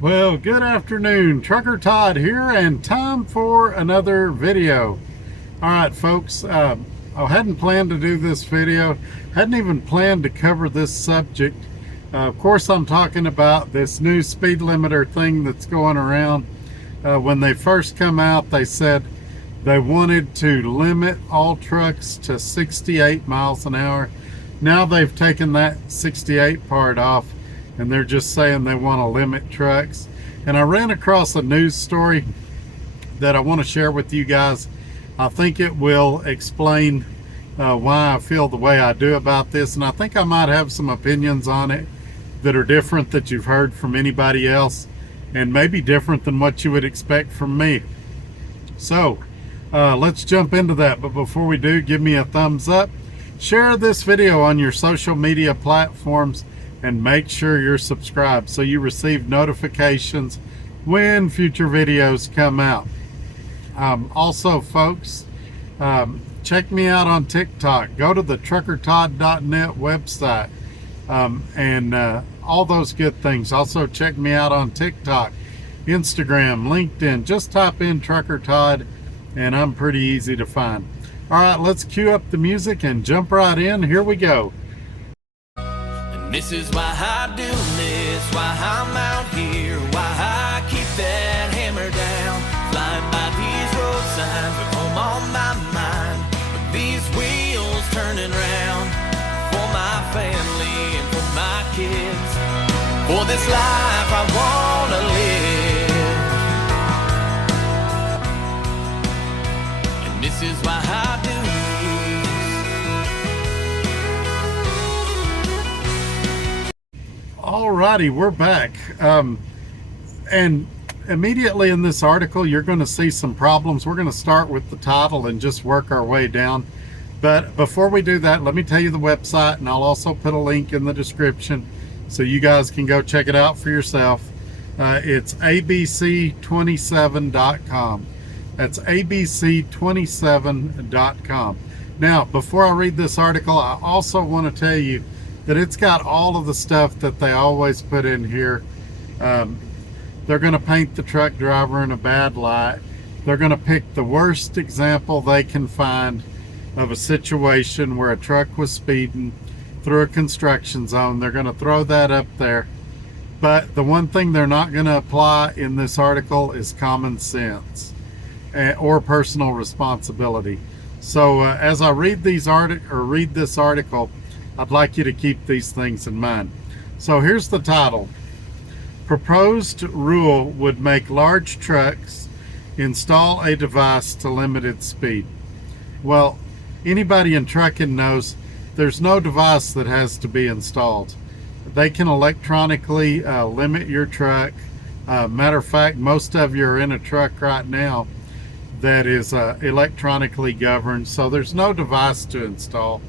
Well, good afternoon. Trucker Todd here, and time for another video. All right, folks, I hadn't planned to do this video, hadn't even planned to cover this subject. Of course, I'm talking about this new speed limiter thing that's going around. When they first come out, they said they wanted to limit all trucks to 68 miles an hour. Now they've taken that 68 part off, and they're just saying they want to limit trucks. And I ran across a news story that I want to share with you guys. I think it will explain why I feel the way I do about this, and I think I might have some opinions on it that are different that you've heard from anybody else, and maybe different than what you would expect from me. So let's jump into that. But before we do, give me a thumbs up, share this video on your social media platforms, and make sure you're subscribed so you receive notifications when future videos come out. Also, folks, check me out on TikTok. Go to the truckertodd.net website, and all those good things. Also, check me out on TikTok, Instagram, LinkedIn. Just type in Trucker Todd, and I'm pretty easy to find. All right, let's cue up the music and jump right in. Here we go. This is why I do this, why I'm out here, why I keep that hammer down. Flying by these road signs with home on my mind, with these wheels turning round. For my family and for my kids, for this life I wanna live. And this is why I do this. Alrighty, we're back. And immediately in this article, you're going to see some problems. We're going to start with the title and just work our way down. But before we do that, let me tell you the website, and I'll also put a link in the description so you guys can go check it out for yourself. It's abc27.com. That's abc27.com. Now, before I read this article, I also want to tell you that it's got all of the stuff that they always put in here. They're going to paint the truck driver in a bad light. They're going to pick the worst example they can find of a situation where a truck was speeding through a construction zone. They're going to throw that up there. But the one thing they're not going to apply in this article is common sense or personal responsibility. So as I read this article, I'd like you to keep these things in mind. So here's the title. Proposed rule would make large trucks install a device to limit its speed. Well, anybody in trucking knows there's no device that has to be installed. They can electronically limit your truck. Matter of fact, most of you are in a truck right now that is electronically governed, so there's no device to install.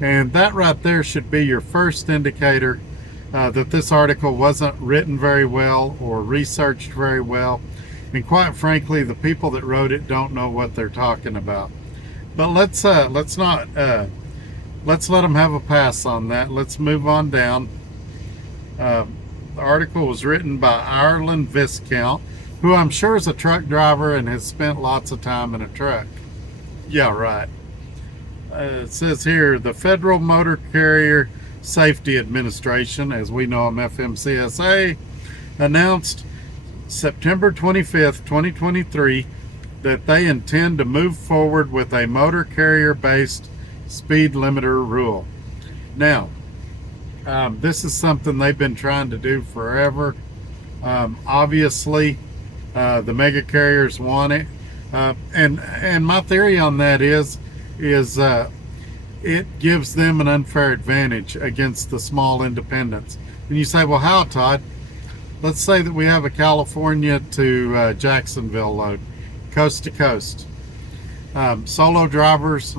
And that right there should be your first indicator that this article wasn't written very well or researched very well. And quite frankly, the people that wrote it don't know what they're talking about. But let's let them have a pass on that. Let's move on down. The article was written by Ireland Viscount, who I'm sure is a truck driver and has spent lots of time in a truck. Yeah, right. It says here, the Federal Motor Carrier Safety Administration, as we know them, FMCSA, announced September 25th, 2023, that they intend to move forward with a motor carrier-based speed limiter rule. Now, this is something they've been trying to do forever. Obviously, the mega carriers want it. And my theory on that is it gives them an unfair advantage against the small independents. And you say, well, how, Todd? Let's say that we have a California to Jacksonville load, coast to coast. Solo drivers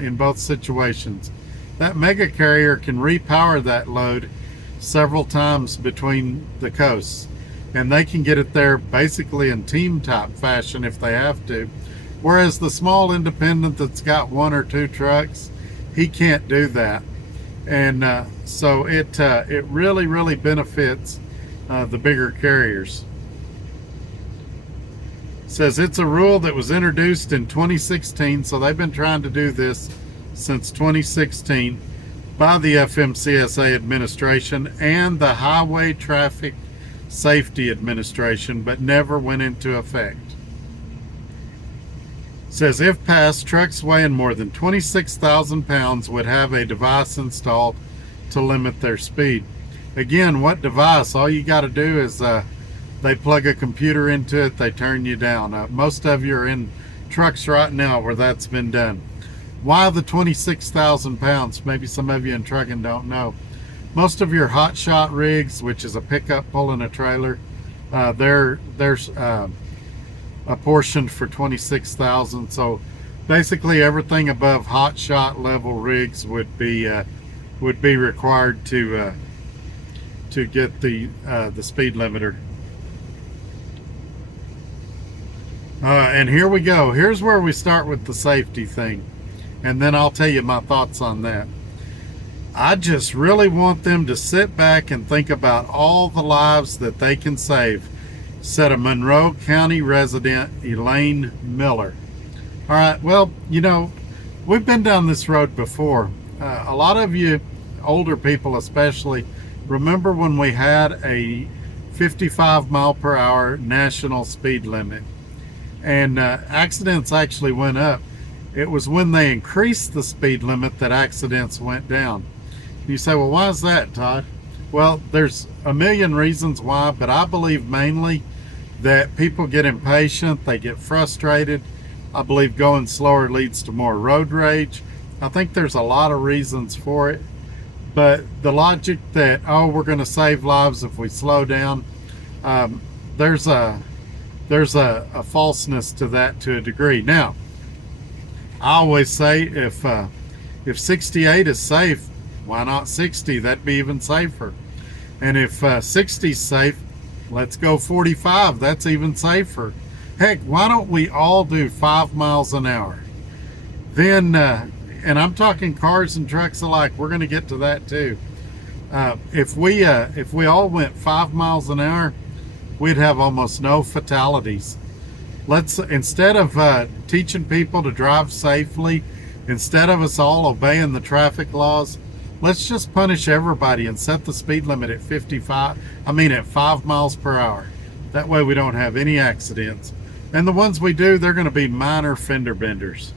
in both situations. That mega carrier can repower that load several times between the coasts. And they can get it there basically in team type fashion if they have to. Whereas the small independent that's got one or two trucks, he can't do that. And so it really benefits the bigger carriers. Says it's a rule that was introduced in 2016, so they've been trying to do this since 2016 by the FMCSA administration and the Highway Traffic Safety Administration, but never went into effect. Says if passed, trucks weighing more than 26,000 pounds would have a device installed to limit their speed. Again, what device? All you got to do is they plug a computer into it, they turn you down. Most of you are in trucks right now where that's been done. Why the 26,000 pounds? Maybe some of you in trucking don't know. Most of your hot shot rigs, which is a pickup pulling a trailer, there's apportioned for 26,000. So basically everything above hot shot level rigs would be required to get the speed limiter. And here we go. Here's where we start with the safety thing, and then I'll tell you my thoughts on that. I just really want them to sit back and think about all the lives that they can save, said a Monroe County resident, Elaine Miller. All right, well, you know, we've been down this road before. A lot of you older people especially remember when we had a 55 mile per hour national speed limit, and accidents actually went up. It was when they increased the speed limit that accidents went down. You say, well, why is that, Todd? Well, there's a million reasons why, but I believe mainly that people get impatient, they get frustrated. I believe going slower leads to more road rage. I think there's a lot of reasons for it, but the logic that, oh, we're going to save lives if we slow down, there's a falseness to that to a degree. Now, I always say if 68 is safe, why not 60? That'd be even safer. And if 60 is safe, let's go 45. That's even safer. Heck, why don't we all do 5 miles an hour? Then, and I'm talking cars and trucks alike. We're going to get to that too. If we all went 5 miles an hour, we'd have almost no fatalities. Let's, instead of teaching people to drive safely, instead of us all obeying the traffic laws, let's just punish everybody and set the speed limit at 5 miles per hour. That way we don't have any accidents. And the ones we do, they're going to be minor fender benders.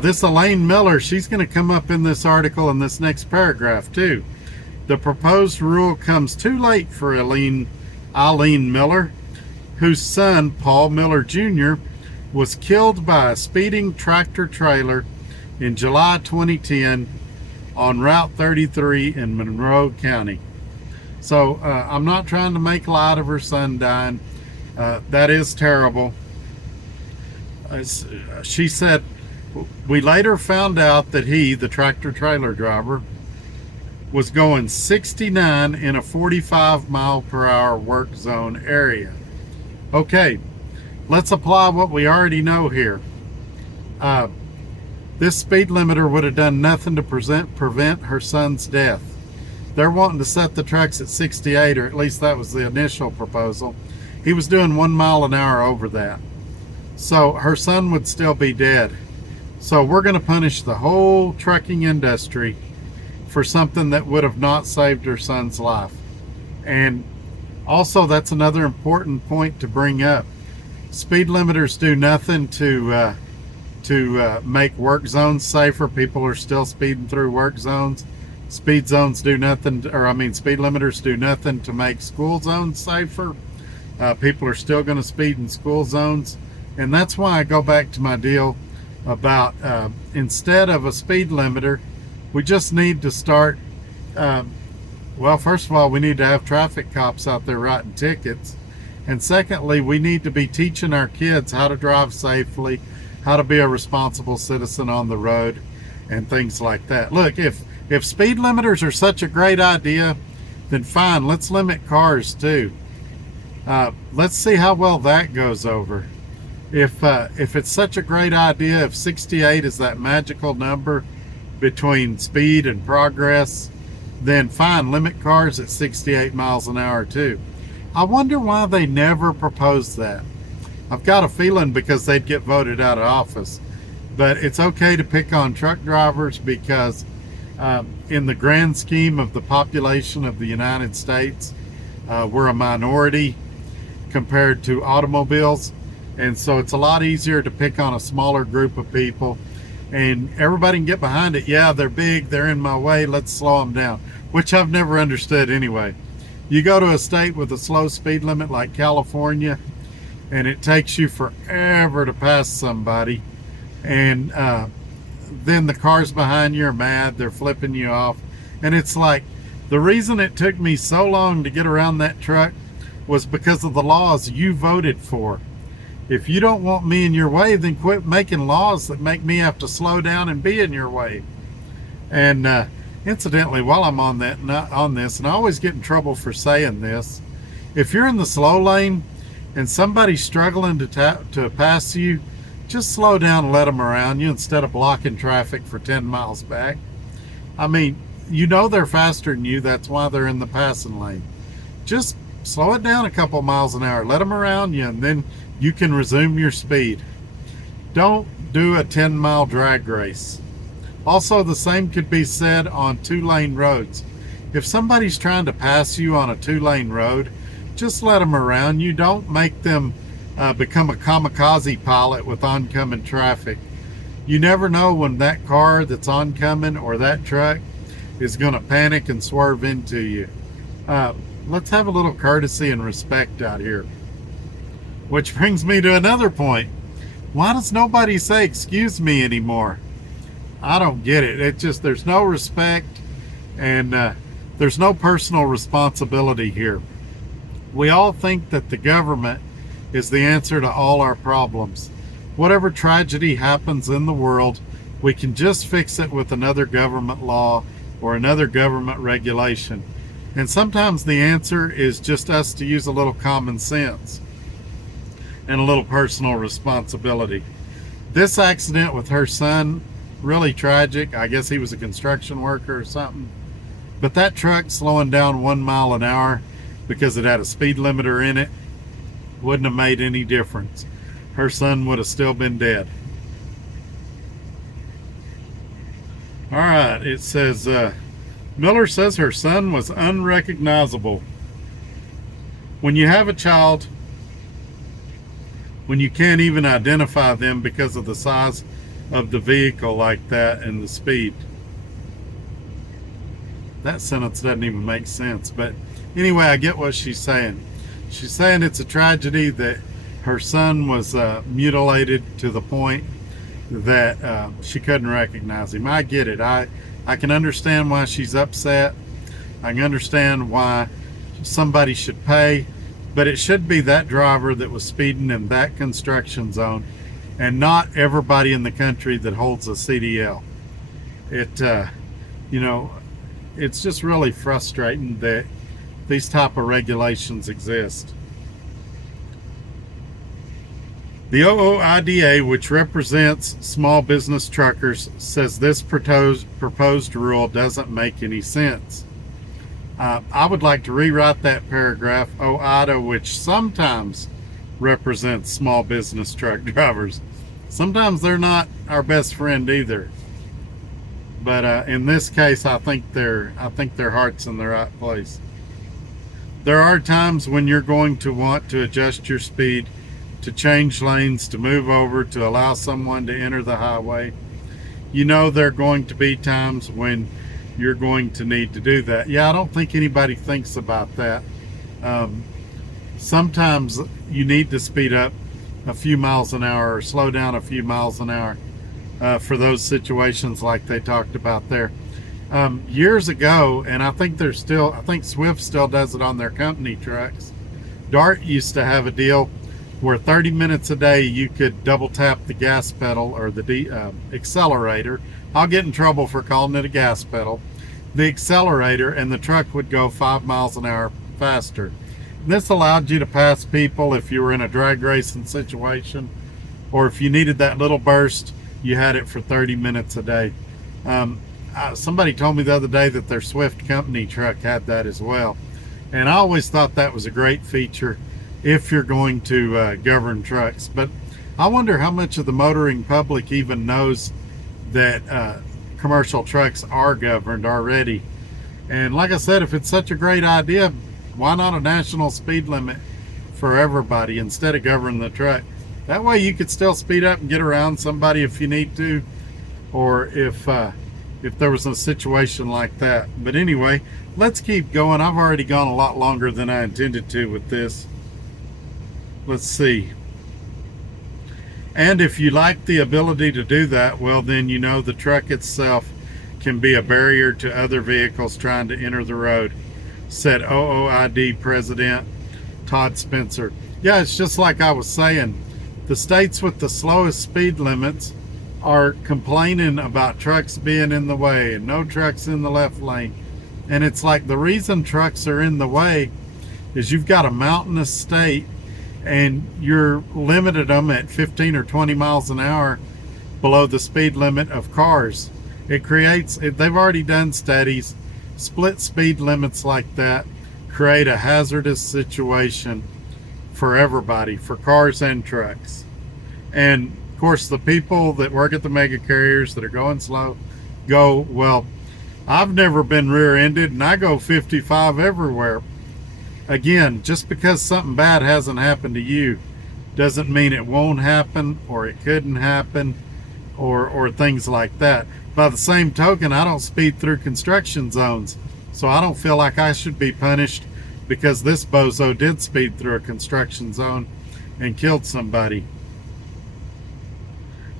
This Elaine Miller, she's going to come up in this article in this next paragraph too. The proposed rule comes too late for Eileen Miller, whose son, Paul Miller Jr., was killed by a speeding tractor trailer in July 2010 on Route 33 in Monroe County. So I'm not trying to make light of her son dying. That is terrible. She said, we later found out that he, the tractor trailer driver, was going 69 in a 45 mile per hour work zone area. Okay, let's apply what we already know here. This speed limiter would have done nothing to prevent her son's death. They're wanting to set the trucks at 68, or at least that was the initial proposal. He was doing 1 mile an hour over that. So her son would still be dead. So we're going to punish the whole trucking industry for something that would have not saved her son's life. And also, that's another important point to bring up. Speed limiters do nothing to make work zones safer. People are still speeding through work zones. Speed limiters do nothing to make school zones safer. People are still going to speed in school zones. And that's why I go back to my deal about instead of a speed limiter, we just need to start, well, first of all, we need to have traffic cops out there writing tickets. And secondly, we need to be teaching our kids how to drive safely, how to be a responsible citizen on the road, and things like that. Look, if speed limiters are such a great idea, then fine, let's limit cars too. Let's see how well that goes over. If it's such a great idea, if 68 is that magical number, between speed and progress, then fine, limit cars at 68 miles an hour too. I wonder why they never proposed that. I've got a feeling because they'd get voted out of office. But it's okay to pick on truck drivers because in the grand scheme of the population of the United States, we're a minority compared to automobiles. And so it's a lot easier to pick on a smaller group of people, and everybody can get behind it. Yeah, they're big, they're in my way, let's slow them down, which I've never understood anyway. You go to a state with a slow speed limit like California, and it takes you forever to pass somebody, and then the cars behind you are mad, they're flipping you off. And it's like, the reason it took me so long to get around that truck was because of the laws you voted for. If you don't want me in your way, then quit making laws that make me have to slow down and be in your way. And incidentally, while I'm on this, and I always get in trouble for saying this, if you're in the slow lane and somebody's struggling to pass you, just slow down and let them around you instead of blocking traffic for 10 miles back. I mean, you know they're faster than you, that's why they're in the passing lane. Just slow it down a couple miles an hour, let them around you, and then you can resume your speed. Don't do a 10-mile drag race. Also, the same could be said on 2-lane roads. If somebody's trying to pass you on a 2-lane road, just let them around you. Don't make them become a kamikaze pilot with oncoming traffic. You never know when that car that's oncoming or that truck is going to panic and swerve into you. Let's have a little courtesy and respect out here. Which brings me to another point. Why does nobody say excuse me anymore? I don't get it. It just, there's no respect, and there's no personal responsibility here. We all think that the government is the answer to all our problems. Whatever tragedy happens in the world, we can just fix it with another government law or another government regulation. And sometimes the answer is just us to use a little common sense and a little personal responsibility. This accident with her son, really tragic. I guess he was a construction worker or something. But that truck slowing down 1 mile an hour because it had a speed limiter in it wouldn't have made any difference. Her son would have still been dead. All right, it says, Miller says her son was unrecognizable. When you have a child, when you can't even identify them because of the size of the vehicle like that and the speed. That sentence doesn't even make sense. But anyway, I get what she's saying. She's saying it's a tragedy that her son was mutilated to the point that she couldn't recognize him. I get it. I can understand why she's upset. I can understand why somebody should pay. But it should be that driver that was speeding in that construction zone and not everybody in the country that holds a CDL. It's just really frustrating that these type of regulations exist. The OOIDA, which represents small business truckers, says this proposed rule doesn't make any sense. I would like to rewrite that paragraph. OOIDA, which sometimes represents small business truck drivers. Sometimes they're not our best friend either. But in this case, I think their heart's in the right place. There are times when you're going to want to adjust your speed, to change lanes, to move over, to allow someone to enter the highway. You know there are going to be times when you're going to need to do that. Yeah, I don't think anybody thinks about that. Sometimes you need to speed up a few miles an hour or slow down a few miles an hour for those situations like they talked about there. Years ago, and I think Swift still does it on their company trucks. DART used to have a deal where 30 minutes a day you could double tap the gas pedal or the accelerator. I'll get in trouble for calling it a gas pedal. The accelerator, and the truck would go 5 miles an hour faster. This allowed you to pass people if you were in a drag racing situation, or if you needed that little burst, you had it for 30 minutes a day. somebody told me the other day that their Swift company truck had that as well. And I always thought that was a great feature if you're going to govern trucks. But I wonder how much of the motoring public even knows that commercial trucks are governed already. And like I said, if it's such a great idea, why not a national speed limit for everybody instead of governing the truck? That way you could still speed up and get around somebody if you need to, or if there was a situation like that. But anyway, let's keep going. I've already gone a lot longer than I intended to with this. Let's see. And if you like the ability to do that, well, then you know the truck itself can be a barrier to other vehicles trying to enter the road, said OOID President Todd Spencer. Yeah, it's just like I was saying. The states with the slowest speed limits are complaining about trucks being in the way and no trucks in the left lane. And it's like the reason trucks are in the way is you've got a mountainous state and you're limited them at 15 or 20 miles an hour below the speed limit of cars. It creates, they've already done studies, split speed limits like that create a hazardous situation for everybody, for cars and trucks. And of course, the people that work at the mega carriers that are going slow go, well, I've never been rear-ended and I go 55 everywhere. Again, just because something bad hasn't happened to you doesn't mean it won't happen or it couldn't happen or things like that. By the same token, I don't speed through construction zones, so I don't feel like I should be punished because this bozo did speed through a construction zone and killed somebody.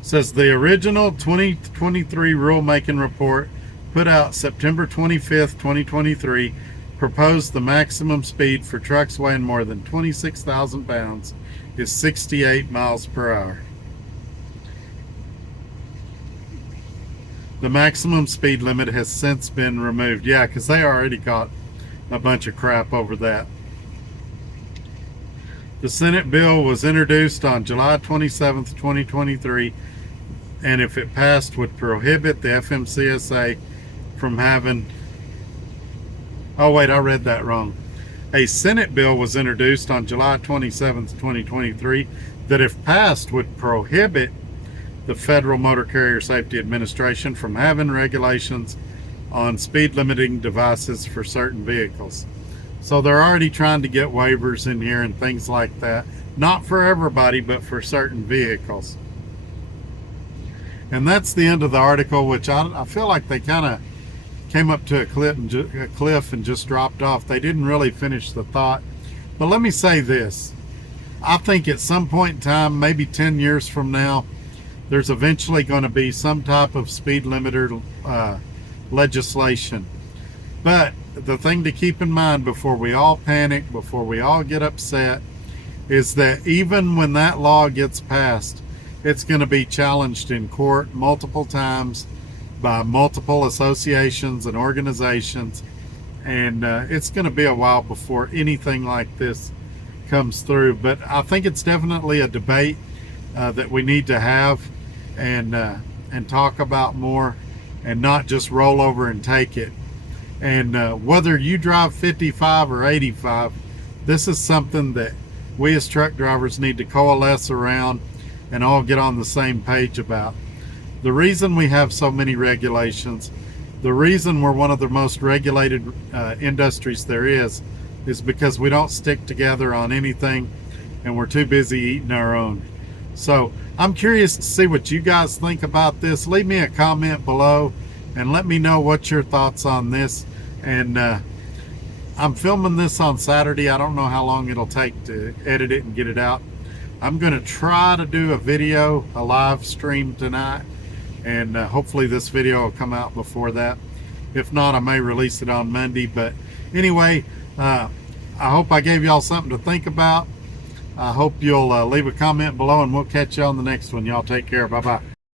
Says the original 2023 rulemaking report put out September 25th, 2023 proposed the maximum speed for trucks weighing more than 26,000 pounds is 68 miles per hour. The maximum speed limit has since been removed. Yeah, because they already got a bunch of crap over that. The Senate bill was introduced on July 27th, 2023, and if it passed would prohibit the FMCSA from having... Oh wait, I read that wrong. A Senate bill was introduced on July 27th, 2023 that if passed would prohibit the Federal Motor Carrier Safety Administration from having regulations on speed limiting devices for certain vehicles. So they're already trying to get waivers in here and things like that. Not for everybody, but for certain vehicles. And that's the end of the article, which I feel like they kind of came up to a cliff and just dropped off. They didn't really finish the thought. But let me say this. I think at some point in time, maybe 10 years from now, there's eventually going to be some type of speed limiter legislation. But the thing to keep in mind before we all panic, before we all get upset, is that even when that law gets passed, it's going to be challenged in court multiple times by multiple associations and organizations, and it's going to be a while before anything like this comes through. But I think it's definitely a debate that we need to have and talk about more, and not just roll over and take it. And whether you drive 55 or 85, this is something that we as truck drivers need to coalesce around and all get on the same page about. The reason we have so many regulations, the reason we're one of the most regulated industries there is because we don't stick together on anything and we're too busy eating our own. So I'm curious to see what you guys think about this. Leave me a comment below and let me know what your thoughts on this. And I'm filming this on Saturday. I don't know how long it'll take to edit it and get it out. I'm going to try to do a live stream tonight, and hopefully this video will come out before that. If not, I may release it on Monday. But anyway, I hope I gave y'all something to think about. I hope you'll leave a comment below, and we'll catch you on the next one. Y'all take care. Bye-bye.